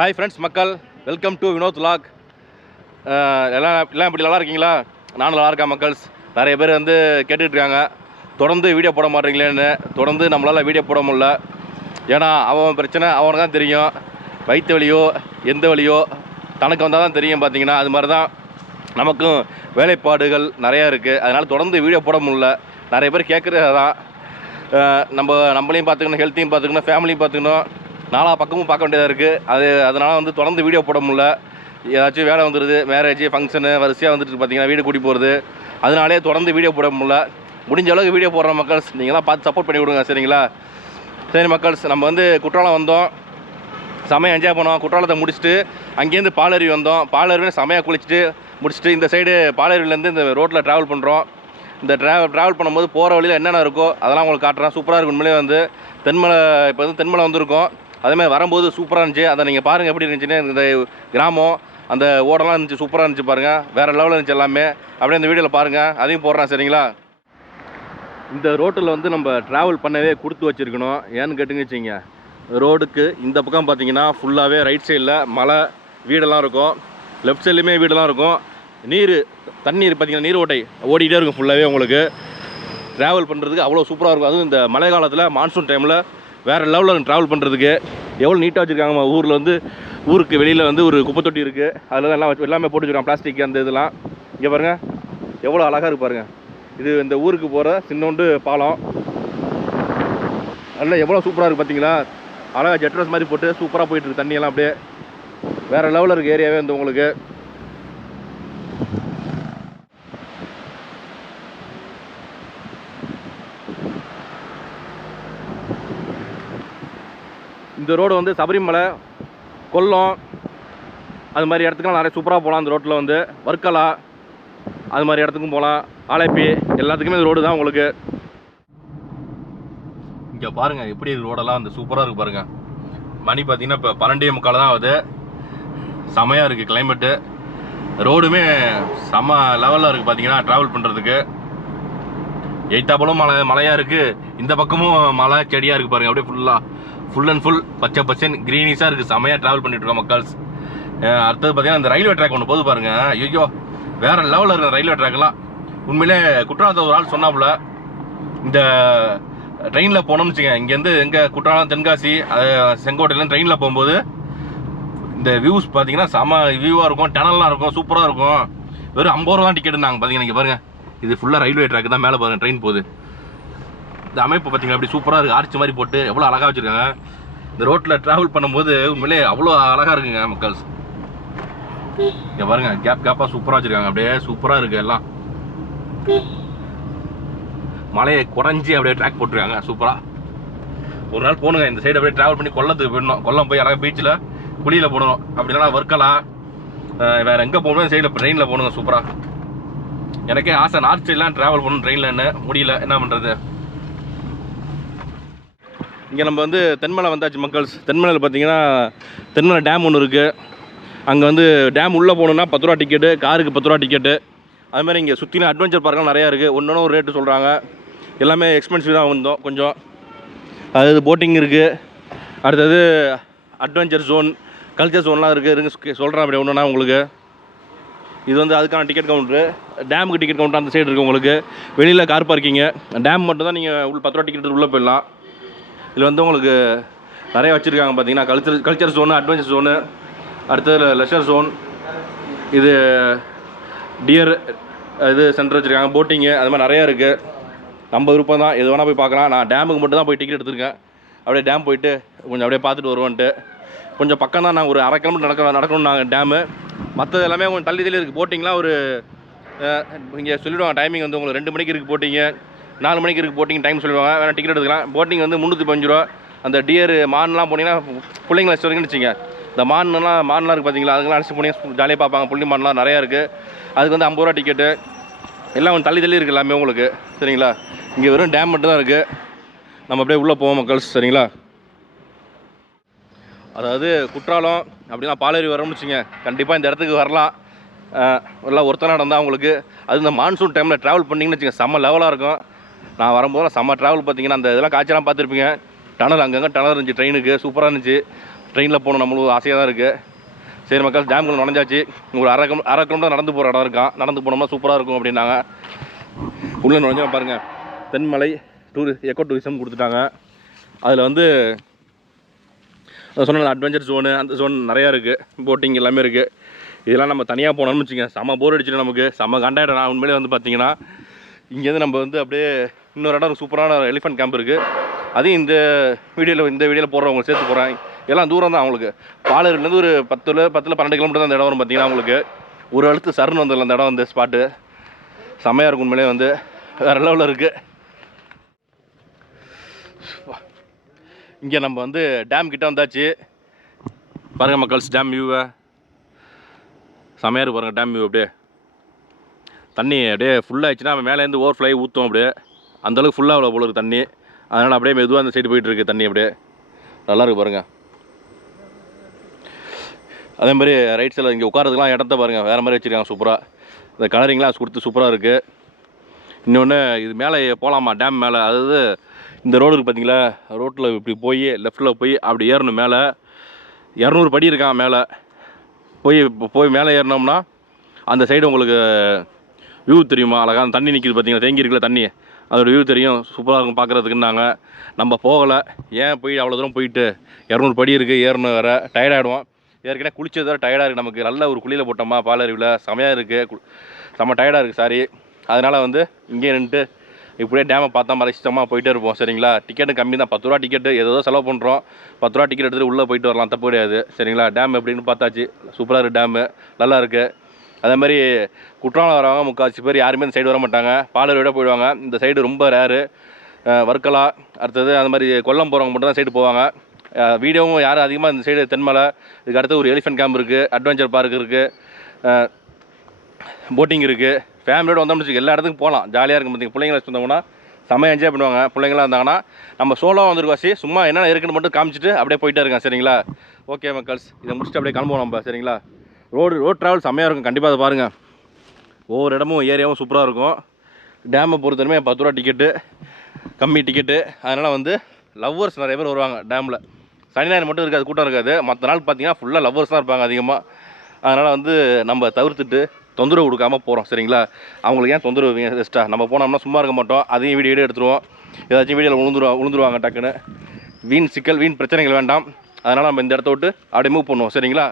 Hi friends மக்கள், welcome to Vinod vlog. எல்லாம் இப்படி நல்லா இருக்கீங்களா? நானும் நல்லா இருக்கேன் மக்கள்ஸ். நிறைய பேர் வந்து கேட்டுட்ருக்காங்க, தொடர்ந்து வீடியோ போட மாட்டீங்களேன்னு. தொடர்ந்து நம்மளால் வீடியோ போட முடியல. ஏன்னா அவன் பிரச்சனை அவனுக்கு தான் தெரியும். வயிற்று வலியோ எந்த வலியோ தனக்கு வந்தால் தான் தெரியும். பார்த்தீங்கன்னா அது மாதிரி தான் நமக்கும் வேலைப்பாடுகள் நிறையா இருக்குது. அதனால் தொடர்ந்து வீடியோ போட முடியல. நிறைய பேர் கேட்குறது தான். நம்மளையும் பார்த்துக்கணும், ஹெல்த்தையும் பார்த்துக்கணும், ஃபேமிலியும் பார்த்துக்கணும், நாலா பக்கமும் பார்க்க வேண்டியதாக இருக்குது. அதனால் வந்து தொடர்ந்து வீடியோ போட முடியல. ஏதாச்சும் வேலை வந்துடுது, மேரேஜ் ஃபங்க்ஷனு வரிசையாக வந்துட்டு பார்த்தீங்கன்னா வீடு கூட்டி போகிறது. அதனாலே தொடர்ந்து வீடியோ போட முடியல. முடிஞ்ச அளவுக்கு வீடியோ போடுற மக்கள்ஸ் நீங்களாம் பார்த்து சப்போர்ட் பண்ணி விடுங்க, சரிங்களா? சரி மக்கள்ஸ், நம்ம வந்து குற்றாலம் வந்தோம், செமையாக என்ஜாய் பண்ணோம். குற்றாலத்தை முடிச்சுட்டு அங்கேருந்து பாலருவி வந்தோம். பாலருவின்னு செமையாக குளிச்சுட்டு முடிச்சுட்டு இந்த சைடு பாலருவிலேருந்து இந்த ரோட்டில் ட்ராவல் பண்ணுறோம். இந்த ட்ராவல் பண்ணும்போது போகிற வழியில் என்னென்ன இருக்கோ அதெல்லாம் உங்களுக்கு காட்டுறேன். சூப்பராக இருக்கும். உண்மையிலே வந்து தென்மலை, இப்போ வந்து தென்மலை வந்திருக்கோம். அதேமாதிரி வரும்போது சூப்பராக இருந்துச்சு. அதை நீங்கள் பாருங்கள் எப்படி இருந்துச்சுன்னு. இந்த கிராமம் அந்த ஓடெல்லாம் இருந்துச்சு, சூப்பராக இருந்துச்சு பாருங்கள். வேறு லெவலில் இருந்துச்சு எல்லாமே. அப்படியே இந்த வீடியோவில் பாருங்கள், அதையும் போடுறேன், சரிங்களா? இந்த ரோட்டில் வந்து நம்ம ட்ராவல் பண்ணவே கொடுத்து வச்சுருக்கணும். ஏன்னு கேட்டுங்க வச்சிங்க, ரோடுக்கு இந்த பக்கம் பார்த்தீங்கன்னா ஃபுல்லாகவே ரைட் சைடில் மலை வீடெல்லாம் இருக்கும், லெஃப்ட் சைட்லேயுமே வீடெல்லாம் இருக்கும். தண்ணீர் பார்த்தீங்கன்னா நீர் ஓடிக்கிட்டே இருக்கும் ஃபுல்லாகவே. உங்களுக்கு ட்ராவல் பண்ணுறதுக்கு அவ்வளோ சூப்பராக இருக்கும். அதுவும் இந்த மழை காலத்தில் மான்சூன் டைமில் வேறு லெவலில் ட்ராவல் பண்ணுறதுக்கு எவ்வளோ நீட்டாக வச்சுருக்காங்க. ஊரில் வந்து ஊருக்கு வெளியில் வந்து ஒரு குப்பை தொட்டி இருக்குது, அதில் எல்லாம் எல்லாமே போட்டு வச்சுருக்காங்க, பிளாஸ்டிக் அந்த இதெல்லாம். இங்கே பாருங்கள் எவ்வளோ அழகாக இருக்குது பாருங்கள். இது இந்த ஊருக்கு போகிற சின்னோண்டு பாலம். அதில் எவ்வளோ சூப்பராக இருக்குது பார்த்தீங்களா? அழகாக ஜெட்ரஸ் மாதிரி போட்டு சூப்பராக போயிட்டுருக்கு. தண்ணியெல்லாம் அப்படியே வேறு லெவலில் இருக்குது ஏரியாவே வந்து உங்களுக்கு. இந்த ரோடு வந்து சபரிமலை, கொல்லம் அது மாதிரி இடத்துக்குலாம் நிறைய சூப்பராக போகலாம். அந்த ரோட்டில் வந்து வர்க்கலா அது மாதிரி இடத்துக்கும் போகலாம். ஆலைப்பி எல்லாத்துக்குமே இந்த ரோடு தான் உங்களுக்கு. இங்கே பாருங்கள் எப்படி ரோடெல்லாம் வந்து சூப்பராக இருக்குது பாருங்கள். மணி பார்த்தீங்கன்னா இப்போ 12:45 தான் ஆகுது. செமையாக இருக்குது கிளைமேட்டு. ரோடுமே செம லெவலில் இருக்குது பார்த்தீங்கன்னா ட்ராவல் பண்ணுறதுக்கு. எய்த்தாப்பலும் மலையாக இருக்குது, இந்த பக்கமும் மலை செடியாக இருக்குது பாருங்கள். அப்படியே ஃபுல் அண்ட் ஃபுல் பச்சை பச்சைன்னு க்ரீனிஷாக இருக்குது. செமையாக ட்ராவல் பண்ணிட்டுருக்கோம் மக்கள்ஸ். அடுத்தது பார்த்தீங்கன்னா இந்த ரயில்வே ட்ராக் ஒன்று போது பாருங்கள். ஐயோ வேறு லெவலில் இருக்கிற ரயில்வே ட்ராக்லாம். உண்மையிலே குற்றாலத்தை ஒரு ஆள் சொன்னாப்புல, இந்த ட்ரெயினில் போனோம்னு வச்சுங்க, இங்கேருந்து எங்கள் குற்றாலம், தென்காசி, செங்கோட்டையிலேருந்து ட்ரெயினில் போகும்போது இந்த வியூஸ் பார்த்தீங்கன்னா செம வியூவாக இருக்கும். டனல்லாம் இருக்கும், சூப்பராக இருக்கும். வெறும் 50 ரூபா தான் டிக்கெட் நாங்கள் பார்த்தீங்கன்னா. இங்கே பாருங்கள், இது ஃபுல்லாக ரயில்வே ட்ராக் தான். மேலே பாருங்கள் ட்ரெயின் போகுது. இந்த அமைப்பு பார்த்தீங்கன்னா அப்படி சூப்பராக இருக்குது. ஆர்ச்சி மாதிரி போட்டு எவ்வளோ அழகாக வச்சுருக்காங்க. இந்த ரோட்டில் ட்ராவல் பண்ணும்போது உண்மையிலே அவ்வளோ அழகாக இருக்குங்க மக்கள்ஸ். இங்கே பாருங்கள் கேப்பாக சூப்பராக வச்சுருக்காங்க. அப்படியே சூப்பராக இருக்குது எல்லாம். மலையை குறைஞ்சி அப்படியே ட்ராக் போட்டிருக்காங்க சூப்பராக. ஒரு நாள் போகணுங்க இந்த சைடு, அப்படியே ட்ராவல் பண்ணி கொல்லத்துக்கு போயிடணும். கொல்லம் போய் அழகாக பீச்சில் குளியில் போடணும். அப்படி இல்லைனா வர்க்கலா வேறு எங்கே போகணும் இந்த சைடில் ட்ரெயினில் போகணுங்க சூப்பராக. எனக்கே ஆசை நார்த் சைட்லாம் ட்ராவல் பண்ணணும் ட்ரெயினில். என்ன முடியல, என்ன பண்ணுறது. இங்கே நம்ம வந்து தென்மலை வந்தாச்சு மக்கள்ஸ். தென்மலையில் பார்த்தீங்கன்னா தென்மலை டேம் ஒன்று இருக்குது. அங்கே வந்து டேம் உள்ளே போகணுன்னா 10 ரூபா டிக்கெட்டு, காருக்கு 10 ரூபா டிக்கெட்டு. அதுமாதிரி இங்கே சுற்றிலும் அட்வென்ச்சர் பார்க்கெலாம் நிறையா இருக்குது. ஒன்று ஒரு ரேட்டு சொல்கிறாங்க. எல்லாமே எக்ஸ்பென்சிவ் தான் வந்தோம் கொஞ்சம். அதாவது போட்டிங் இருக்குது, அடுத்தது அட்வென்ச்சர் ஜோன், கல்ச்சர் ஜோன்லாம் இருக்குது சொல்கிறேன். அப்படி ஒன்றுனா உங்களுக்கு இது வந்து அதுக்கான டிக்கெட் கவுண்ட்ரு. டேமுக்கு டிக்கெட் கவுண்டர் அந்த சைடு இருக்குது உங்களுக்கு. வெளியில் கார் பார்க்கிங்கு. டேம் மட்டும் தான் நீங்கள் 10 ரூபா டிக்கெட் உள்ளே போயிடலாம். இதில் வந்து உங்களுக்கு நிறைய வச்சுருக்காங்க பார்த்தீங்கன்னா. கல்ச்சர் ஜோனு, அட்வென்ச்சர் ஜோனு, அடுத்தது லெஷர் ஜோன், இது டியர் இது சென்டர் வச்சுருக்காங்க, போட்டிங்கு, அது மாதிரி நிறையா இருக்குது. நம்ம விருப்பம் தான், எது வேணால் போய் பார்க்கலாம். நான் டேமுக்கு மட்டும் தான் போய் டிக்கெட் எடுத்துருக்கேன். அப்படியே டேம் போயிட்டு கொஞ்சம் அப்படியே பார்த்துட்டு வருவோன்ட்டு. கொஞ்சம் பக்கம் தான், நாங்கள் ஒரு 1/2 கிலோமீட்டர் நடக்கணும் நாங்கள் டேமு. மற்றது எல்லாமே கொஞ்சம் தள்ளி இருக்குது. போட்டிங்லாம் ஒரு இங்கே சொல்லிவிடுவாங்க டைமிங் வந்து உங்களுக்கு 2 மணிக்கு இருக்குது போட்டிங்கு, 4 மணிக்கு இருக்குது போட்டிங் டைம் சொல்லுவாங்க. வேணால் டிக்கெட் எடுத்துக்கலாம். போட்டிங் வந்து 315 ரூபா. அந்த டியர் மான்லாம் போனீங்கன்னா பிள்ளைங்களை வச்சு வரைக்கும் வச்சுங்க. இந்த மான்லாம் இருக்குது பார்த்தீங்களா, அதுக்கெல்லாம் அடிச்சு போனீங்க ஜாலியாக பார்ப்பாங்க. புள்ளி மான்லாம் நிறையா இருக்குது. அதுக்கு வந்து 50 ரூபா டிக்கெட்டு. எல்லாம் கொஞ்சம் தள்ளி இருக்குது எல்லாமே உங்களுக்கு, சரிங்களா? இங்கே வெறும் டேம் மட்டும் தான் இருக்குது. நம்ம அப்படியே உள்ளே போவோம் மக்கள்ஸ், சரிங்களா? அதாவது குற்றாலம் அப்படின்னா பாலருவி வரோம்னு வச்சுங்க, கண்டிப்பாக இந்த இடத்துக்கு வரலாம். எல்லாம் ஒருத்தனாக நடந்தால் உங்களுக்கு. அது இந்த மான்சூன் டைமில் ட்ராவல் பண்ணிங்கன்னு வச்சுங்க, செம்ம லெவலாக இருக்கும். நான் வரும்போது செம்ம ட்ராவல் பார்த்தீங்கன்னா அந்த இதெல்லாம் காய்ச்சலாம் பார்த்துருப்பீங்க. டனல் அங்கங்கே டனல் இருந்துச்சு ட்ரெயினுக்கு, சூப்பராக இருந்துச்சு. ட்ரெயினில் போகணும் நம்மளும் ஆசையாக தான் இருக்குது. சரி மக்கள், டேமுக்குள்ள நுழைஞ்சாச்சு. ஒரு அரை கிலோமீட்டர் நடந்து போகிற இடம் இருக்கான். நடந்து போனோம்னா சூப்பராக இருக்கும் அப்படின்னாங்க. உள்ளே நுழைஞ்சா பாருங்கள், தென்மலை எக்கோ டூரிசம் கொடுத்துட்டாங்க. அதில் வந்து சொன்ன அட்வென்ச்சர் ஜோனு, அந்த ஜோன் நிறையா இருக்குது, போட்டிங் எல்லாமே இருக்குது. இதெல்லாம் நம்ம தனியாக போனோம்னு வச்சுக்கோங்க, செம்ம போர் அடிச்சுட்டு நமக்கு செம்ம கண்டாயிடும். நான் உண்மையிலே வந்து பார்த்தீங்கன்னா இங்கேருந்து நம்ம வந்து அப்படியே இன்னொரு இடம் சூப்பரான எலிஃபென்ட் கேம்ப் இருக்குது. அதையும் இந்த வீடியோவில் போடுறவங்க சேர்த்து போகிறேன். எல்லாம் தூரம் தான் அவங்களுக்கு. பாலூர்லேருந்து ஒரு 10-12 கிலோமீட்டர் தான் அந்த இடம் வரும். பார்த்தீங்கன்னா அவங்களுக்கு ஒரு அழுத்து சருன்னு வந்துடலாம் அந்த இடம் வந்து ஸ்பாட்டு. செம்மையாக இருக்கும் உண்மையிலே, வந்து வேறு லெவலில் இருக்குது. இங்கே நம்ம வந்து டேம் கிட்ட வந்தாச்சு. பாருங்கள் மக்கள்ஸ், டேம் வியூவை செம்மையாக இருக்கு பாருங்கள். டேம் வியூ அப்படியே தண்ணி அப்படியே ஃபுல்லாகிடுச்சுன்னா மேலேருந்து ஓவர் ஃப்ளை ஊற்றும். அப்படியே அந்தளவுக்கு ஃபுல்லாக அவ்வளோ போல இருக்குது தண்ணி. அதனால் அப்படியே மெதுவாக அந்த சைடு போயிட்டுருக்கு தண்ணி. அப்படியே நல்லாயிருக்கு பாருங்கள். அதே மாதிரி ரைட் சைடில் இங்கே உட்காரதுக்குலாம் இடத்த பாருங்கள், வேறு மாதிரி வச்சுருக்காங்க சூப்பராக. இந்த கலரிங்லாம் கொடுத்து சூப்பராக இருக்குது. இன்னொன்று, இது மேலே போகலாமா டேம் மேலே, அதாவது இந்த ரோடு இருக்குது பார்த்தீங்களா, ரோட்டில் இப்படி போய் லெஃப்ட்டில் போய் அப்படி ஏறணும். மேலே 200 படி இருக்கான். மேலே போய் மேலே ஏறினோம்னா அந்த சைடு உங்களுக்கு வியூ தெரியுமா, அழகாக அந்த தண்ணி நிற்கிது பார்த்தீங்களா, தேங்கி இருக்குல்ல தண்ணி, அதோட வியூ தெரியும். சூப்பராக இருக்கும் பார்க்குறதுக்குன்னாங்க. நம்ம போகலை. ஏன் போய் அவ்வளோ தூரம் போயிட்டு 200 படி இருக்குது ஏறணும், வேறு டயர்டாகிடுவோம். ஏற்கனவே குளிச்சது வேறு டயர்டாக இருக்குது நமக்கு. நல்ல ஒரு குளியில் போட்டோமா பாலருவியில், செமையாக இருக்குது, செம்ம டயர்டாக இருக்குது. சாரி, அதனால் வந்து இங்கே நின்றுட்டு இப்படியே டேமை பார்த்தா ரசித்தமாக போயிட்டே இருப்போம். சரிங்களா, டிக்கெட்டு கம்மி தான், 10 ரூபா டிக்கெட்டு. ஏதோ செலவு பண்ணுறோம், 10 ரூபா டிக்கெட் எடுத்துகிட்டு உள்ளே போயிட்டு வரலாம், தப்பு கிடையாது. சரிங்களா, டேம் எப்படின்னு பார்த்தாச்சு. சூப்பராக இருக்குது டேமு, நல்லா இருக்குது. அதே மாதிரி குற்றாலம் வரவங்க முக்கால்வாசி பேர் யாருமே இந்த சைடு வர மாட்டாங்க, பாலருவியோட போயிடுவாங்க. இந்த சைடு ரொம்ப ரேரு. வர்க்கலா, அடுத்தது அந்த மாதிரி கொல்லம் போகிறவங்க மட்டும் தான் சைடு போவாங்க. வீடியோவும் யாரும் அதிகமாக இந்த சைடு தென்மலை. இதுக்கு அடுத்து ஒரு எலிஃபென்ட் கேம்ப் இருக்குது, அட்வென்ச்சர் பார்க் இருக்குது, போட்டிங் இருக்குது. ஃபேமிலியோடு வந்தோம்னு வச்சுக்க எல்லா இடத்துக்கும் போகலாம், ஜாலியாக இருக்கும். பார்த்திங்க, பிள்ளைங்களை வச்சு வந்தோம்னா செம்ம என்ஜாய் பண்ணுவாங்க. பிள்ளைங்களாம் இருந்தாங்கன்னா நம்ம சோலோவாக வந்துருக்காசி, சும்மா என்னென்ன இருக்குன்னு மட்டும் காமிச்சிட்டு அப்படியே போயிட்டே இருக்கேன். சரிங்களா, ஓகே மக்கள்ஸ், இதை முடிச்சுட்டு அப்படியே கிளம்புவோம் நம்ம. சரிங்களா, ரோட் ட்ராவல் செம்மையாக இருக்கும், கண்டிப்பாக அதை பாருங்கள். ஒவ்வொரு இடமும் ஏரியாவும் சூப்பராக இருக்கும். டேமை பொறுத்தவரைமே 10 ரூபா டிக்கெட்டு, கம்மி டிக்கெட்டு. அதனால் வந்து லவ்வர்ஸ் நிறைய பேர் வருவாங்க டேமில். சனி ஞாயிறு மட்டும் இருக்காது, கூட்டம் இருக்காது. மற்ற நாள் பார்த்திங்கன்னா ஃபுல்லாக லவ்வர்ஸ் தான் இருப்பாங்க அதிகமாக. அதனால் வந்து நம்ம தவிர்த்துட்டு தொந்தரவு கொடுக்காமல் போகிறோம். சரிங்களா, அவங்களுக்கு ஏன் தொந்தரவு பெஸ்ட்டாக நம்ம போனோம்னா சும்மா இருக்க மாட்டோம். அதையும் வீடியோ எடுத்துருவோம். ஏதாச்சும் வீடியோவில் விழுந்துருவாங்க டக்குன்னு. வீண் சிக்கல், வீண் பிரச்சனைகள் வேண்டாம். அதனால் நம்ம இந்த இடத்த விட்டு அப்படியே மூவ் பண்ணுவோம். சரிங்களா,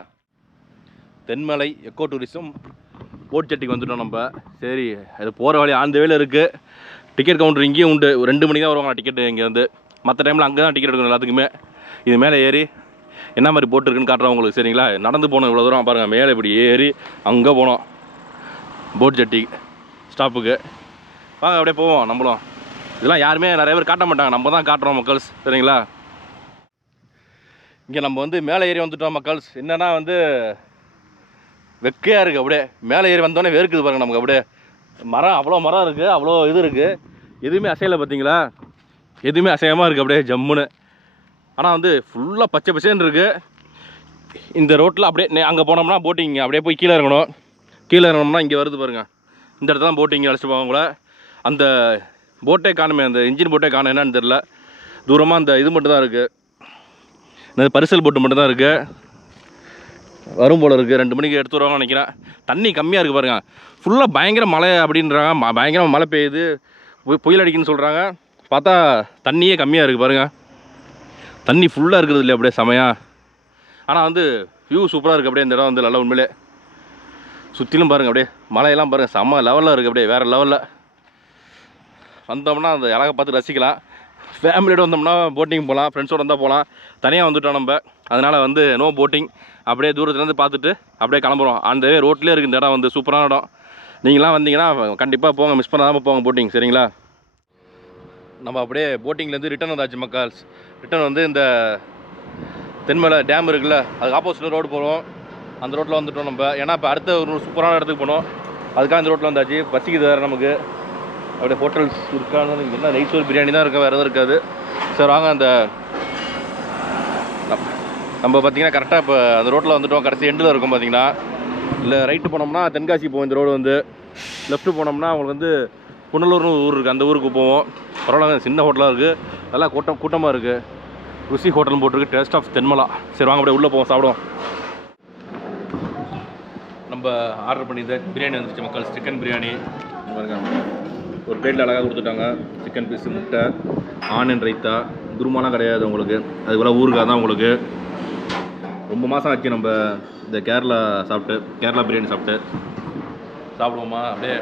தென்மலை எக்கோ டூரிசம் போட் ஜெட்டிக்கு வந்துட்டோம் நம்ம. சரி, அது போகிற வழி அந்த வேலை இருக்குது. டிக்கெட் கவுண்டர் இங்கேயும் உண்டு. 2 மணிக்கு தான் வருவாங்க டிக்கெட்டு இங்கே வந்து. மற்ற டைமில் அங்கே தான் டிக்கெட் எடுக்கணும் எல்லாத்துக்குமே. இது மேலே ஏறி என்ன மாதிரி போட்டு இருக்குன்னு காட்டுறோம் உங்களுக்கு. சரிங்களா, நடந்து போனோம் இவ்வளோ தூரம் பாருங்கள். மேலே இப்படி ஏறி அங்கே போனோம் போட் ஜெட்டி ஸ்டாப்புக்கு. வாங்க அப்படியே போவோம் நம்மளும். இதெல்லாம் யாருமே நிறைய பேர் காட்ட மாட்டாங்க, நம்ம தான் காட்டுறோம் மக்கள்ஸ். சரிங்களா, இங்கே நம்ம வந்து மேலே ஏறி வந்துட்டோம் மக்கள்ஸ். என்னென்னா வந்து வெக்கையாக இருக்குது. அப்படியே மேலே ஏறி வந்தோடனே வேர்க்குது பாருங்கள் நமக்கு. அப்படியே மரம், அவ்வளோ மரம் இருக்குது, அவ்வளோ இது இருக்குது. எதுவுமே அசையலை பார்த்தீங்களா, எதுவுமே அசையமாக இருக்குது அப்படியே ஜம்முன்னு. ஆனால் வந்து ஃபுல்லாக பச்சை பச்சைன்னு இருக்குது. இந்த ரோட்டில் அப்படியே அங்கே போனோம்னா போட்டிங் அப்படியே போய் கீழே இறங்கணும். கீழே இறங்கணும்னா இங்கே வருது பாருங்கள், இந்த இடத்துல தான் போட்டிங் அழைச்சிட்டு போவாங்களே. அந்த போட்டே காணுமே, அந்த இன்ஜின் போட்டே காணும், என்னன்னு தெரில. தூரமாக அந்த இது மட்டும் தான் இருக்குது, இந்த பரிசல் போட்டு மட்டும் தான் இருக்குது. வரும் போல் இருக்குது, 2 மணிக்கு எடுத்து வருவாங்கன்னு நினைக்கிறேன். தண்ணி கம்மியாக இருக்குது பாருங்கள். ஃபுல்லாக பயங்கர மழை அப்படின்றாங்க, பயங்கரமாக மழை பெய்யுது, புயல் அடிக்குன்னு சொல்கிறாங்க. பார்த்தா தண்ணியே கம்மியாக இருக்குது பாருங்கள். தண்ணி ஃபுல்லாக இருக்குது இல்லையா அப்படியே செமையாக. ஆனால் வந்து வியூ சூப்பராக இருக்குது. அப்படியே இந்த இடம் வந்து நல்லா உண்மையிலே சுற்றிலும் பாருங்கள். அப்படியே மலையெல்லாம் பாருங்கள், செம்ம லெவலில் இருக்குது. அப்படியே வேறு லெவலில் வந்தோம்னா அந்த அழகை பார்த்து ரசிக்கலாம். ஃபேமிலியோடு வந்தோம்னா போட்டிங் போகலாம், ஃப்ரெண்ட்ஸோடு வந்தால் போகலாம். தனியாக வந்துவிட்டோம் நம்ம, அதனால் வந்து நோ போட்டிங். அப்படியே தூரத்துலேருந்து பார்த்துட்டு அப்படியே கிளம்புறோம். அந்த ரோட்லேயே இருக்குது இந்த இடம், வந்து சூப்பரான இடம். நீங்களாம் வந்தீங்கன்னா கண்டிப்பாக போங்க, மிஸ் பண்ணாமல் போங்க போட்டிங். சரிங்களா, நம்ம அப்படியே போட்டிங்லேருந்து ரிட்டன் வந்தாச்சு மக்கள்ஸ். ரிட்டன் வந்து இந்த தென்மலை டேம் இருக்குல்ல, அதுக்கு ஆப்போசிட்டில் ரோடு போகிறோம். அந்த ரோட்டில் வந்துட்டோம் நம்ம. ஏன்னா இப்போ அடுத்த ஒரு சூப்பரான இடத்துக்கு போனோம், அதுக்காக இந்த ரோட்டில் வந்தாச்சு. பசிக்குது வேறு நமக்கு. அப்படியே ஹோட்டல்ஸ் இருக்கான்னு என்ன, ரைஸ் ஒரு பிரியாணி தான் இருக்கா, வேறு எதுவும் இருக்காது. சார் வாங்க, அந்த நம்ம பார்த்திங்கன்னா கரெக்டாக இப்போ அந்த ரோட்டில் வந்துவிட்டோம். கடைசி எண்டில் இருக்கும் பார்த்திங்கன்னா. இல்லை ரைட்டு போனோம்னா தென்காசி போவோம் இந்த ரோடு வந்து. லெஃப்ட்டு போனோம்னா அவங்களுக்கு வந்து புனலூர்னு ஊர் இருக்குது, அந்த ஊருக்கு போவோம். பரவாயில்ல, சின்ன ஹோட்டலாக இருக்குது, நல்லா கூட்டமாக இருக்குது. ருசி ஹோட்டல் போட்டிருக்கு, டேஸ்ட் ஆஃப் தென்மலா. சரி வாங்க அப்படியே உள்ளே போவோம், சாப்பிடுவோம். நம்ம ஆர்டர் பண்ணியிருந்த பிரியாணி வந்துருச்சு மக்கள், சிக்கன் பிரியாணி. ஒரு பிளேட்டில் அழகாக கொடுத்துட்டாங்க. சிக்கன் பீஸு, முட்டை, ஆனியன் ரைத்தா, குருமாலாம் கிடையாது உங்களுக்கு, அதுபோல் ஊறுகாய் தான் உங்களுக்கு. ரொம்ப மாதம் ஆச்சு நம்ம இந்த கேரளா சாப்பிட்டு, கேரளா பிரியாணி சாப்பிட்டு. சாப்பிடுவோமா அப்படியே?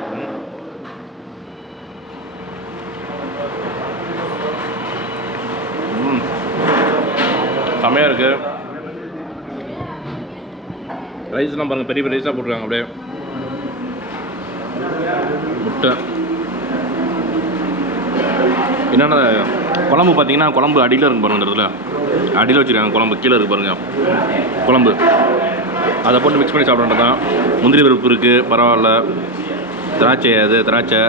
செம்மையாக இருக்குது. ரைஸ்லாம் பாருங்கள், பெரிய பெரிய ரைஸாக போட்டுருக்காங்க. அப்படியே முட்டை. என்னென்ன குழம்பு பார்த்தீங்கன்னா, குழம்பு அடியில் இருக்கு பாருங்கள், இந்த இடத்துல அடியில் வச்சுருக்காங்க. குழம்பு கீழே இருக்குது பாருங்கள் குழம்பு. அதை போட்டு மிக்ஸ் பண்ணி சாப்பிட்றது தான். முந்திரி பருப்பு இருக்குது, பரவாயில்ல. திராட்சை, அது திராட்சை,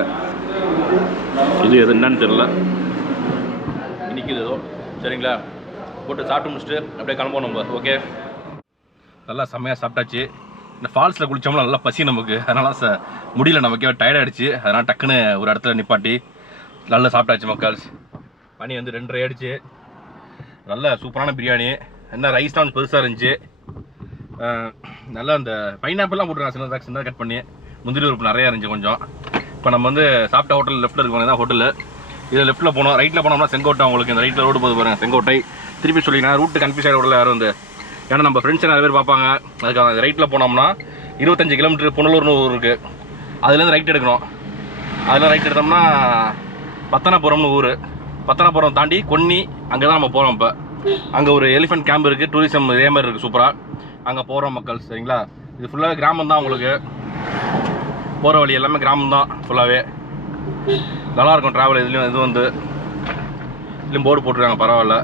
இது எது என்னன்னு தெரில, இன்னைக்கு ஏதோ. சரிங்களா, போட்டு சாப்பிட்டு முடிச்சுட்டு அப்படியே கிளம்புவோம் நம்ம. ஓகே, நல்லா செம்மையாக சாப்பிட்டாச்சு. இந்த ஃபால்ஸில் குளித்தோம்னா நல்லா பசி நமக்கு, அதனால முடியல நமக்கு, டயர்டாகிடுச்சு. அதனால் டக்குன்னு ஒரு இடத்துல நிப்பாட்டி நல்லா சாப்பிட்டாச்சு மக்கள். மணி வந்து 2:30 ஆகிடுச்சு. நல்ல சூப்பரான பிரியாணி. என்ன ரைஸ் தான் பெருசாக இருந்துச்சு. நல்லா அந்த பைனாப்பிள்லாம் போட்டுருக்காங்க, சின்னதாக சின்னதாக கட் பண்ணி. முந்திரி உறுப்பு நிறையா இருந்துச்சு கொஞ்சம். இப்போ நம்ம வந்து சாப்பிட்ட ஹோட்டல் லெஃப்ட்டில் இருக்காங்க தான் ஹோட்டலு. இதில் லெஃப்ட்டில் போனோம், ரைட்டில் போனோம்னா செங்கோட்டை. உங்களுக்கு இந்த ரைட்டில் ரோடு போது பாருங்கள், செங்கோட்டை. திருப்பி சொல்லிங்கன்னா ரூட்டு கன்ஃபியூஸ் ஆகிட விடல யாரும் வந்து, ஏன்னா நம்ம ஃப்ரெண்ட்ஸ் நிறைய பேர் பார்ப்பாங்க. அதுக்காக ரைட்டில் போனோம்னா 25 கிலோமீட்டர் புனலூர்னு ஊர் இருக்குது, அதுலேருந்து ரைட் எடுக்கணும். அதில் ரைட் எடுத்தோம்னா பத்தனாபுரம்னு ஊர். பத்தனாபுரம் தாண்டி கொன்னி, அங்கே தான் நம்ம போகிறோம். இப்போ அங்கே ஒரு எலிஃபென்ட் கேம்ப் இருக்குது, டூரிசம் இதே மாதிரி இருக்குது சூப்பராக. அங்கே போகிறோம் மக்கள். சரிங்களா, இது ஃபுல்லாகவே கிராமம் தான் உங்களுக்கு. போகிற வழி எல்லாமே கிராமம் தான் ஃபுல்லாகவே. நல்லாயிருக்கும் ட்ராவல். இது வந்து இதுலேயும் போர்டு போட்டுருக்காங்க, பரவாயில்ல.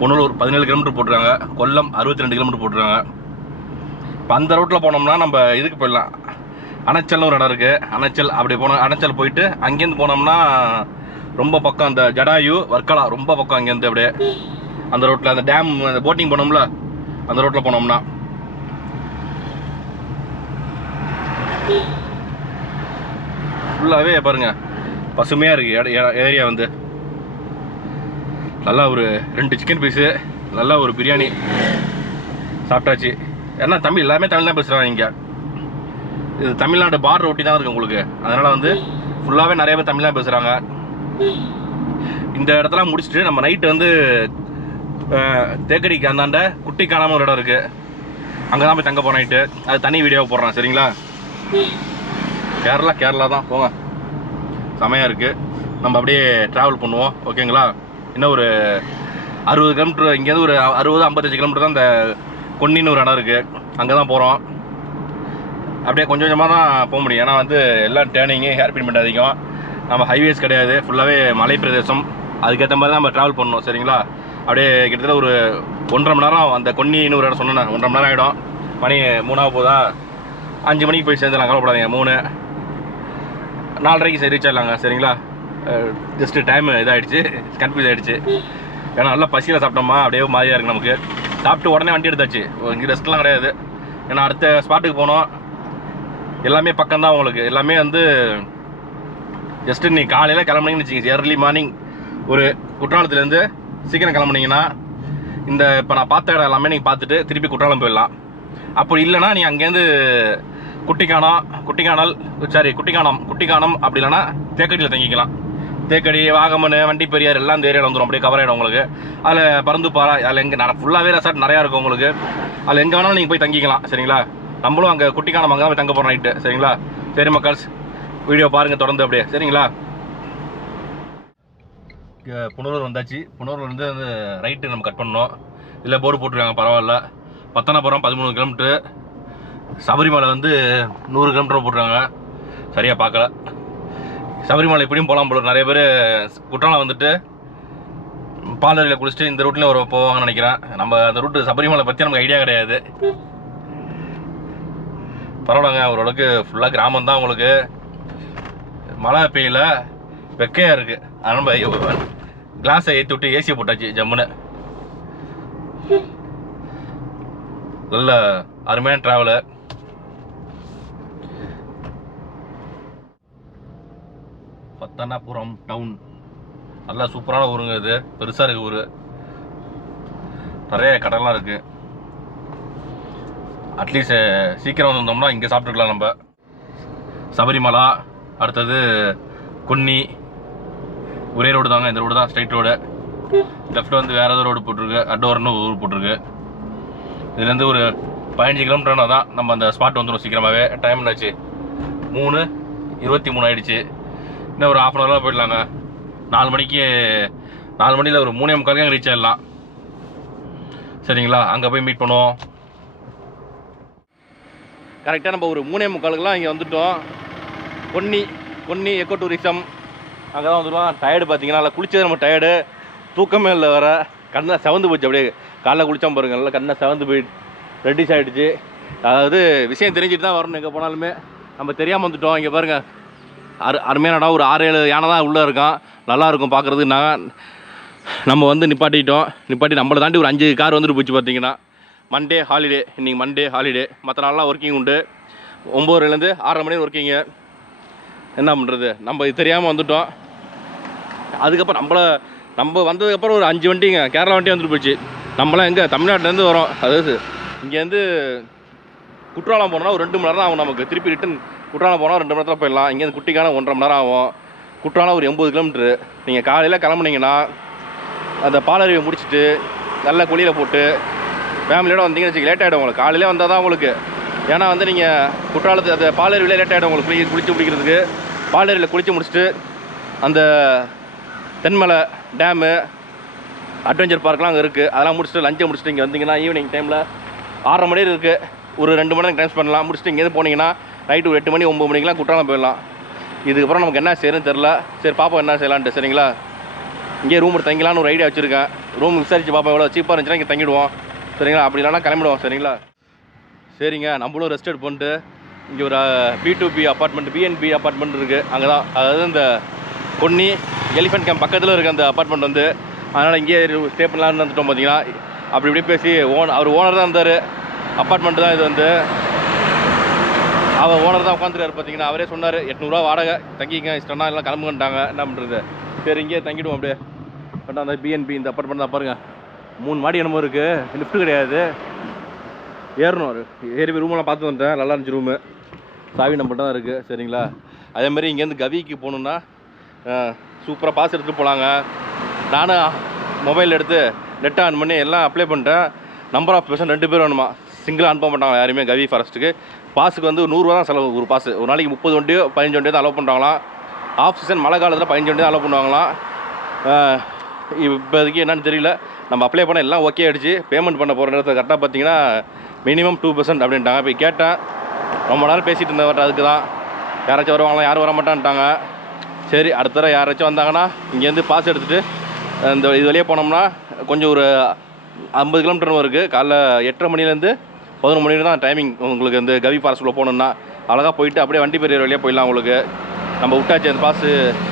புனலூர் 17 கிலோமீட்டர் போட்டுருக்காங்க, கொல்லம் 62 கிலோமீட்டர் போட்டுருக்காங்க. இப்போ அந்த ரோட்டில் போனோம்னா நம்ம இதுக்கு போயிடலாம், அணைச்சல்னு ஒரு இடம் இருக்குது, அணைச்சல். அப்படி போனோம், அணைச்சல் போயிட்டு அங்கேருந்து போனோம்னா ரொம்ப பக்கம் அந்த ஜடாயு வர்க்கலா, ரொம்ப பக்கம் அங்கேருந்து. அப்படியே அந்த ரோட்டில் அந்த டேம், அந்த போட்டிங் போனோம்ல, அந்த ரோட்டில் போனோம்னா ஃபுல்லாகவே பாருங்கள் பசுமையாக இருக்குது ஏரியா வந்து. நல்லா ஒரு 2 சிக்கன் பீஸு, நல்லா ஒரு பிரியாணி சாப்பிட்டாச்சு. ஏன்னா தமிழ், எல்லாமே தமிழ் தான் பேசுகிறாங்க இங்கே. இது தமிழ்நாடு பார்டர் ஒட்டி தான் இருக்குது உங்களுக்கு, அதனால் வந்து ஃபுல்லாகவே நிறைய பேர் தமிழ் தான் பேசுகிறாங்க. இந்த இடத்துல முடிச்சுட்டு நம்ம நைட்டு வந்து தேக்கடிக்கு அந்தாண்ட குட்டி காணாமல் ஒரு இடம் இருக்குது, அங்கே தான் போய் தங்க போகிறோம் நைட்டு. அது தனி வீடியோ போடுறேன். சரிங்களா, கேரளா தான் போங்க, செமையாக இருக்குது. நம்ம அப்படியே ட்ராவல் பண்ணுவோம். ஓகேங்களா, இன்னும் ஒரு 60 கிலோமீட்டர், இங்கேருந்து ஒரு 60-55 கிலோமீட்டர் தான் இந்த கொன்னின்னு ஒரு இடம் இருக்குது, அங்கே தான் போகிறோம். அப்படியே கொஞ்சம் கொஞ்சமாக தான் போக முடியும், ஏன்னா வந்து எல்லாம் டேர்னிங்கு, ஹேர் பின் அதிகம். நம்ம ஹைவேஸ் கிடையாது, ஃபுல்லாகவே மலை பிரதேசம். அதுக்கேற்ற மாதிரி தான் நம்ம ட்ராவல் பண்ணணும். சரிங்களா, அப்படியே கிட்டத்தட்ட ஒரு 1.5 மணி நேரம். அந்த கொன்னின்னு ஒரு இடம் சொன்னேன், 1.5 மணி நேரம் ஆகிடும். மணி 3 போதா, 5 மணிக்கு போய் சேர்ந்துலாம், கவலைப்படாதீங்க. 3-4:30 ரீச் ஆகலாங்க. சரிங்களா, ஜஸ்ட்டு டைம் இதாகிடுச்சு, கன்ஃபியூஸ் ஆகிடுச்சு. ஏன்னா நல்லா பசியில் சாப்பிட்டோமா, அப்படியே மாதிரியாக இருக்குது நமக்கு. சாப்பிட்டு உடனே வண்டி எடுத்தாச்சு, இங்கே ரெஸ்ட்லாம் கிடையாது. ஏன்னா அடுத்த ஸ்பாட்டுக்கு போனோம். எல்லாமே பக்கம்தான் உங்களுக்கு, எல்லாமே வந்து ஜஸ்ட்டு நீ காலையில் கிளம்புனீங்கன்னு வச்சுக்கோங்க, ஏர்லி மார்னிங் ஒரு குற்றாலத்துலேருந்து சீக்கிரம் கிளம்புனீங்கன்னா இந்த இப்போ நான் பார்த்த இடம் எல்லாமே நீங்கள் பார்த்துட்டு திருப்பி குற்றாலம் போயிடலாம். அப்படி இல்லைனா நீ அங்கேருந்து குட்டிக்கானம் அப்படி இல்லைனா தேக்கடியில் தங்கிக்கலாம். தேக்கடி, வாகமன், வண்டிப்பெரியார் எல்லாம் இந்த ஏரியாவில் வந்துடும், அப்படியே கவர் ஆகிடும் உங்களுக்கு. அதில் பறந்து பாரா, அதில் எங்கே ஃபுல்லாகவே ரெசார்ட் நிறையா இருக்கும் உங்களுக்கு. அதில் எங்கே வேணாலும் நீங்கள் போய் தங்கிக்கலாம். சரிங்களா, நம்மளும் அங்கே குட்டிக்கானம் அங்கே தான் போய் தங்க போகிறோம் நைட்டு. சரிங்களா, சரி மக்கள்ஸ், வீடியோ பாருங்கள் தொடர்ந்து அப்படியே. சரிங்களா, புனலூர் வந்தாச்சு. புனலூர் வந்து ரைட்டு நம்ம கட் பண்ணோம். இதில் போர்டு போட்டுருக்காங்க, பரவாயில்ல. பத்தனாபுரம் 13 கிலோமீட்ரு, சபரிமலை வந்து 100 கிலோமீட்டர் போட்டுருக்காங்க. சரியாக பார்க்கல. சபரிமலை எப்படியும் போகலாம் போல. நிறைய பேர் குற்றாலம் வந்துட்டு பாலரியில் குளிச்சுட்டு இந்த ரூட்லேயும் ஒரு போவாங்கன்னு நினைக்கிறேன். நம்ம அந்த ரூட்டு சபரிமலை பற்றி நமக்கு ஐடியா கிடையாது. பரவாயில்லங்க, ஓரளவுக்கு ஃபுல்லாக கிராமம் தான் உங்களுக்கு. மழை பெய்யல, வெக்கையாக இருக்குது. அதனால் நம்ம கிளாஸை ஏற்றி விட்டு ஏசியை போட்டாச்சு ஜம்முன்னு. நல்ல அருமையான ட்ராவலு. பத்தனாபுரம் டவுன் நல்லா சூப்பரான ஊருங்க. இது பெருசாக இருக்குது ஊர். நிறைய கடைலாம் இருக்குது. அட்லீஸ்ட் சீக்கிரம் வந்தோம்னா இங்கே சாப்பிட்டுக்கலாம் நம்ம. சபரிமலா, அடுத்தது கொன்னி, ஒரே ரோடு தாங்க. இந்த ரோடு தான் ஸ்ட்ரைட் ரோடு. லெஃப்ட் வந்து வேறு ஏதோ ரோடு போட்டிருக்கு, அட்டோர்னு ஊர் போட்டிருக்கு. இதுலேருந்து ஒரு 15 கிலோமீட்டர்னா தான் நம்ம அந்த ஸ்பாட் வந்துடும் சீக்கிரமாகவே. டைம் என்னாச்சு 3:23 ஆகிடுச்சு. இன்னும் ஒரு 1/2 hour போயிடலாங்க. 4 மணியில் ஒரு 3:45 ரீச் ஆகிடலாம். சரிங்களா? அங்கே போய் மீட் பண்ணுவோம். கரெக்டாக நம்ம ஒரு 3:45 இங்கே வந்துவிட்டோம். கொன்னி எக்கோ டூரிசம் அங்கே தான் வந்துடுவோம். டயர்டு பார்த்தீங்கன்னா நல்லா குளிச்சது, நம்ம டயர்டு, தூக்கமே இல்லை. வர கண்ணை செவந்து போச்சு. அப்படியே காலைல குளித்தோம் பாருங்க, நல்லா கண்ணை செவந்து போயிட்டு ரெட்டிஸ் ஆகிடுச்சு. அதாவது விஷயம் தெரிஞ்சுட்டு தான் வரணும் எங்கே போனாலுமே. நம்ம தெரியாமல் வந்துவிட்டோம். இங்கே பாருங்கள், அருமையான இடம். ஒரு 6-7 யானை தான் உள்ளே இருக்கான். நல்லாயிருக்கும் பார்க்குறதுக்கு. நம்ம வந்து நிப்பாட்டி நம்மளை தாண்டி ஒரு 5 கார் வந்துட்டு போச்சு. பார்த்தீங்கன்னா மண்டே ஹாலிடே, இன்றைக்கி மண்டே ஹாலிடே. மற்ற நாளெலாம் ஒர்க்கிங் உண்டு. 9:00 6:30 மணி ஒர்க்கிங்கு. என்ன பண்ணுறது, நம்ம இது தெரியாமல் வந்துவிட்டோம். அதுக்கப்புறம் நம்ம வந்ததுக்கப்புறம் ஒரு 5 வண்டிங்க, கேரளா வண்டி வந்துட்டு போச்சு. நம்மளாம் எங்கே தமிழ்நாட்டிலேருந்து வரோம். அதாவது இங்கேருந்து குற்றாலம் போனோம்னா ஒரு 2 மணி நேரம் ஆகும் நமக்கு. திருப்பி ரிட்டன் குற்றாலம் போனால் 2 மணி நேரத்தில் போயிடலாம். இங்கேருந்து குட்டிக்கான 1.5 மணி நேரம் ஆகும். குற்றாலம் ஒரு 80 கிலோமீட்ரு. நீங்கள் காலையில் கிளம்புனீங்கன்னா அந்த பாலருவியை முடிச்சுட்டு நல்ல குளியில் போட்டு ஃபேமிலியோட வந்தீங்கன்னு வச்சுக்க லேட் ஆகிடும் உங்களுக்கு. காலையிலே வந்தால் தான் உங்களுக்கு. ஏன்னா வந்து நீங்கள் குற்றாலத்து அந்த பாலருவியில் லேட் ஆகிடும் உங்களுக்கு குளிச்சு பிடிக்கிறதுக்கு. பாலருவியில் குளித்து முடிச்சுட்டு அந்த தென்மலை டேமு, அட்வென்ச்சர் பார்க்லாம் அங்கே இருக்குது. அதெல்லாம் முடிச்சுட்டு லஞ்சை முடிச்சுட்டு இங்கே வந்தீங்கன்னா ஈவினிங் டைமில் 6:30 மணி இருக்குது. ஒரு 2 மணி நேரம் டைம் ஸ்பெண்ட் பண்ணலாம். முடிச்சுட்டு இங்கேருந்து போனீங்கன்னா நைட்டு ஒரு 8 மணி 9 மணிக்கெலாம் குற்றாலம் போயிடலாம். இதுக்கப்புறம் நமக்கு என்ன செய்யணும்னு தெரில. சரி பார்ப்போம் என்ன செய்யலான்ட்டு. சரிங்களா? இங்கே ரூம் எடுத்து தங்கிலான்னு ஒரு ஐடியா வச்சுருக்கேன். ரூம் விசாரிச்சு பார்ப்போம், எவ்வளோ சீப்பாக இருந்துச்சுன்னா இங்கே தங்கிடுவோம். சரிங்களா? அப்படி இல்லைனா கிளம்பிடுவோம். சரிங்களா? சரிங்க, நம்மளும் ரெஸ்ட் எடுத்து பண்ணிட்டு இங்கே ஒரு B2B அப்பார்ட்மெண்ட், B&B அப்பார்ட்மெண்ட் இருக்குது. அங்கே தான், அதாவது இந்த கொன்னி எலிஃபென்ட் கேம்ப் பக்கத்தில் இருக்குது அந்த அப்பார்ட்மெண்ட் வந்து. அதனால் இங்கேயே ஸ்டே பண்ணலான்னு வந்துட்டோம். பார்த்தீங்கன்னா அப்படி இப்படி பேசி அவர் ஓனர் தான் இருந்தார். அப்பார்ட்மெண்ட்டு தான் இது வந்து. அவர் ஓனர் தான் உட்காந்துருக்காரு. பார்த்தீங்கன்னா அவரே சொன்னார் 800 வாடகை, தங்கிங்க, இஷ்டம்னா எல்லாம் கிளம்புங்கன்ட்டாங்க. என்ன பண்ணுறது, சரி இங்கேயே தங்கிடுவோம் அப்படியே. பட் அந்த B&B இந்த அப்பார்ட்மெண்ட் தான் பாருங்கள். 3 மாடி என்னமோ இருக்குது, லிஃப்ட்டு கிடையாது, ஏறணும். ஏறி ரூமெல்லாம் பார்த்து வந்துட்டேன், நல்லா இருந்துச்சு ரூமு. சாவி நம்பர் தான் இருக்குது. சரிங்களா? அதேமாதிரி இங்கேருந்து கவிக்கு போகணுன்னா சூப்பராக பாஸ் எடுத்துகிட்டு போகலாங்க. நானும் மொபைல் எடுத்து நெட் ஆன் பண்ணி எல்லாம் அப்ளை பண்ணிட்டேன். நம்பர் ஆஃப் பர்சன் 2 பேர் வேணுமா, சிங்கிளாக அனுப்ப மாட்டாங்க யாருமே கவி ஃபாரஸ்ட்டுக்கு. பாஸுக்கு வந்து 100 ரூபா தான் செலவு. ஒரு பாஸ் ஒரு நாளைக்கு 30 வண்டியோ 15 வண்டியோ தான் அலோவ் பண்ணுறாங்களாம். ஆஃப் சீசன் மழை காலத்தில் 15 வண்டி தான் அலோவ் பண்ணுவாங்களாம். இப்போதைக்கு என்னன்னு தெரியல. நம்ம அப்ளை பண்ண எல்லாம் ஓகே ஆகிடுச்சு. பேமெண்ட் பண்ண போகிற நேரத்தில் கரெக்டாக பார்த்தீங்கன்னா மினிமம் 2% அப்படின்ட்டாங்க. போய் கேட்டேன், ரொம்ப நேரம் பேசிகிட்டு இருந்தவர்கிட்ட. அதுக்கு தான் யாராச்சும் வருவாங்களா, யாரும் வர மாட்டான்ட்டாங்க. சரி அடுத்த தடவை யாராச்சும் வந்தாங்கன்னா இங்கேருந்து பாஸ் எடுத்துகிட்டு இந்த இது வழியாக போனோம்னா கொஞ்சம் ஒரு 50 கிலோமீட்டர் இருக்குது. காலைல 8:30 மணிலேருந்து 11 மணி தான் டைமிங் உங்களுக்கு. இந்த கவி ஃபாரஸ்ட்டில் போகணுன்னா அழகாக போயிட்டு அப்படியே வண்டி பெரிய வழியாக போயிடலாம் உங்களுக்கு. நம்ம விட்டாச்சு, அந்த பாஸ்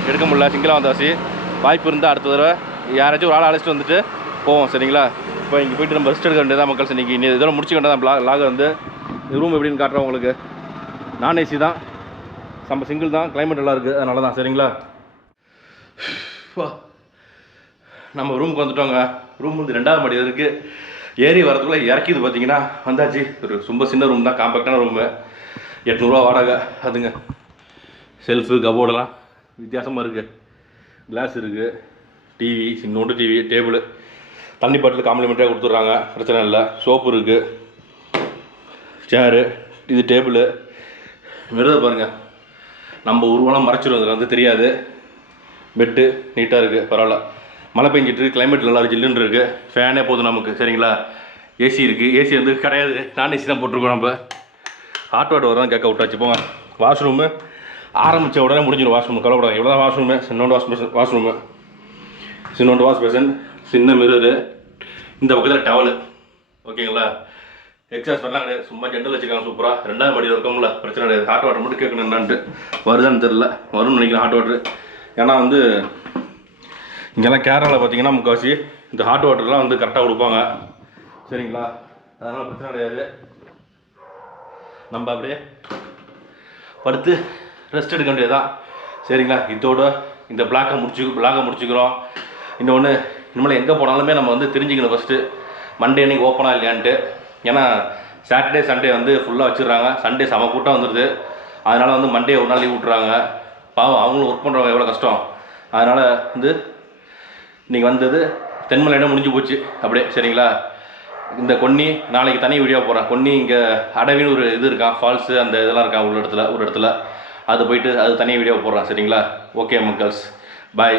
எடுக்க முடியல, சிங்கிளாக வந்தாச்சு. வாய்ப்பு இருந்தால் அடுத்த தடவை யாராச்சும் ஒரு ஆளை அழைச்சிட்டு வந்துட்டு போவோம். சரிங்களா? இப்போ இங்கே போய்ட்டு நம்ம ரெஸ்ட் எடுக்க வேண்டியதான் மக்கள்ஸ். இன்றைக்கி இதெல்லாம் முடிச்சுக்க வேண்டியதான். லாக வந்து ரூம் எப்படின்னு காட்டுறோம் உங்களுக்கு. நான் ஏசி தான், நம்ம சிங்கிள் தான், கிளைமேட் நல்லா இருக்குது, அதனால தான். சரிங்களா? நம்ம ரூமுக்கு வந்துட்டோங்க. ரூம் வந்து 2வது மாடி இருக்குது. ஏறி வரதுக்குள்ளே இறக்கிது பார்த்தீங்கன்னா வந்தாச்சு. ஒரு ரொம்ப சின்ன ரூம் தான், காம்பேக்டான ரூமு. 800 ரூபா வாடகை. அதுங்க செல்ஃபு கபோர்டெல்லாம் வித்தியாசமாக இருக்குது. கிளாஸ் இருக்குது, டிவி, சின்னோண்டு டிவி, டேபிள், தண்ணி பாட்டில் காம்ப்ளிமெண்ட்டாக கொடுத்துட்றாங்க, பிரச்சனை இல்லை. சோப்பு இருக்குது, சேரு, இது டேபிள். மிரர் பாருங்கள், நம்ம உருவெல்லாம் மறைச்சிடும், அதில் வந்து தெரியாது. பெட்டு நீட்டாக இருக்குது, பரவாயில்ல. மழை பெஞ்சிட்டு கிளைமேட் நல்லா ஜில்லுன்னு இருக்குது. ஃபேனே போதும் நமக்கு. சரிங்களா? ஏசி இருக்குது. ஏசி வந்து கிடையாது, நான் ஏசி தான் போட்டிருக்கோம். நம்ம ஹாட் வாட்டர் தான் கேட்க விட்டாச்சு. போங்க. வாஷ்ரூமு ஆரம்பித்த உடனே முடிஞ்சிடும். வாஷ்ரூம் கவலைப்படாங்க. இவ்வளோ தான் வாஷ்ரூமு. சின்னோண்டு வாஷ்ரூமு, சின்னோண்டு வாஷ் பேசன், சின்ன மிரரு, இந்த பக்கத்தில் டவலு. ஓகேங்களா? எக்ஸாஸ்ட் பண்ணலாம் கிடையாது, சும்மா ஜெண்டல் வச்சுருக்காங்க சூப்பராக. 2வது மாடி இருக்கோம்ல, பிரச்சனை கிடையாது. ஹாட் வாட்டர் மட்டும் கேட்கணும் என்னான்ட்டு. வருதான்னு தெரில, வரும்னு நினைக்கிறேன் ஹாட் வாட்ரு. ஏன்னா வந்து இங்கெல்லாம் கேரளாவில் பார்த்தீங்கன்னா முக்கால்வாசி இந்த ஹாட் வாட்டர்லாம் வந்து கரெக்டாக கொடுப்பாங்க. சரிங்களா? அதனால் பிரச்சனை கிடையாது. நம்ம அப்படியே படுத்து ரெஸ்ட் எடுக்க வேண்டியதுதான். சரிங்களா? இதோட இந்த பிளாகை முடிச்சுக்கிறோம். இன்னொன்று, இனிமேல் எங்கே போனாலுமே நம்ம வந்து தெரிஞ்சுக்கணும். ஃபஸ்ட்டு மண்டே அன்றைக்கி ஓப்பனாக இல்லையான்ட்டு. ஏன்னா சாட்டர்டே சண்டே வந்து ஃபுல்லாக வச்சுருக்காங்க. சண்டே செம கூட்டம் வந்துடுது. அதனால் வந்து மண்டே ஒரு நாள் லீவ் விட்றாங்க. பாவம் அவங்களும் ஒர்க் பண்ணுறவங்க எவ்வளோ கஷ்டம். அதனால் வந்து இன்றைக்கி வந்தது தென்மலை இடம் முடிஞ்சு போச்சு அப்படியே. சரிங்களா? இந்த கொன்னி நாளைக்கு தனி வீடியோ போடுறேன். கொன்னி இங்கே அடவின்னு ஒரு இது இருக்கான், ஃபால்ஸு அந்த இதெல்லாம் இருக்கான் ஒரு இடத்துல அது போயிட்டு அது தனி வீடியோ போடுறேன். சரிங்களா? ஓகே மக்கள்ஸ், பாய்.